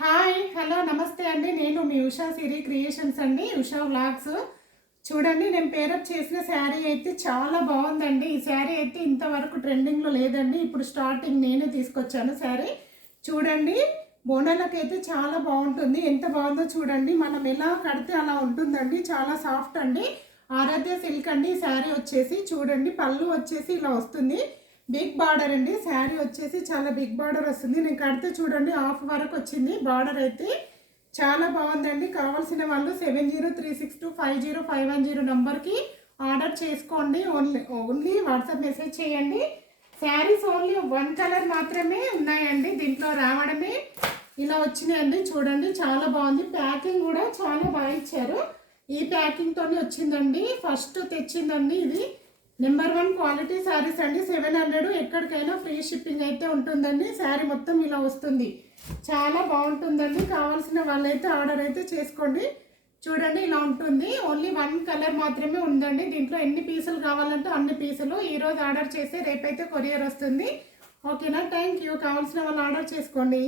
Hi hello నమస్తే అండి. నేను మీ ఉషా సిరి క్రియేషన్స్ అండి, ఉషా వ్లాగ్స్. చూడండి, నేను పేరప్ చేసిన శారీ అయితే చాలా బాగుందండి. ఈ శారీ అయితే ఇంతవరకు ట్రెండింగ్లో లేదండి. ఇప్పుడు స్టార్టింగ్ నేనే తీసుకొచ్చాను శారీ. చూడండి, బోనాలకైతే చాలా బాగుంటుంది. ఎంత బాగుందో చూడండి. మనం ఎలా కడితే అలా ఉంటుందండి. చాలా సాఫ్ట్ అండి. ఆరాధ్య సిల్క్ అండి ఈ శారీ వచ్చేసి. చూడండి, పళ్ళు వచ్చేసి ఇలా వస్తుంది. బిగ్ బార్డర్ అండి. శారీ వచ్చేసి చాలా బిగ్ బార్డర్ వస్తుంది. నేను కడితే చూడండి హాఫ్ వరకు వచ్చింది బార్డర్ అయితే. చాలా బాగుందండి. కావాల్సిన వాళ్ళు 7036250510 నంబర్కి ఆర్డర్ చేసుకోండి. ఓన్లీ వాట్సాప్ మెసేజ్ చేయండి. శారీస్ ఓన్లీ వన్ కలర్ మాత్రమే ఉన్నాయండి. దీంట్లో రావడమే ఇలా వచ్చినాయండి. చూడండి, చాలా బాగుంది. ప్యాకింగ్ కూడా చాలా బాగా ఇచ్చారు. ఈ ప్యాకింగ్తోనే వచ్చిందండి. ఫస్ట్ తెచ్చిందండి ఇది. నెంబర్ 1 క్వాలిటీ శారీస్ అండి. 700, ఎక్కడికైనా ఫ్రీ షిప్పింగ్ అయితే ఉంటుందండి. శారీ మొత్తం ఇలా వస్తుంది. చాలా బాగుంటుందండి. కావాల్సిన వాళ్ళైతే ఆర్డర్ అయితే చేసుకోండి. చూడండి, ఇలా ఉంటుంది. ఓన్లీ 1 కలర్ మాత్రమే ఉందండి. దీంట్లో ఎన్ని పీసులు కావాలంటే అన్ని పీసులు. ఈరోజు ఆర్డర్ చేస్తే రేపైతే కొరియర్ వస్తుంది. ఓకేనా? Thank you. కావాల్సిన వాళ్ళు ఆర్డర్ చేసుకోండి.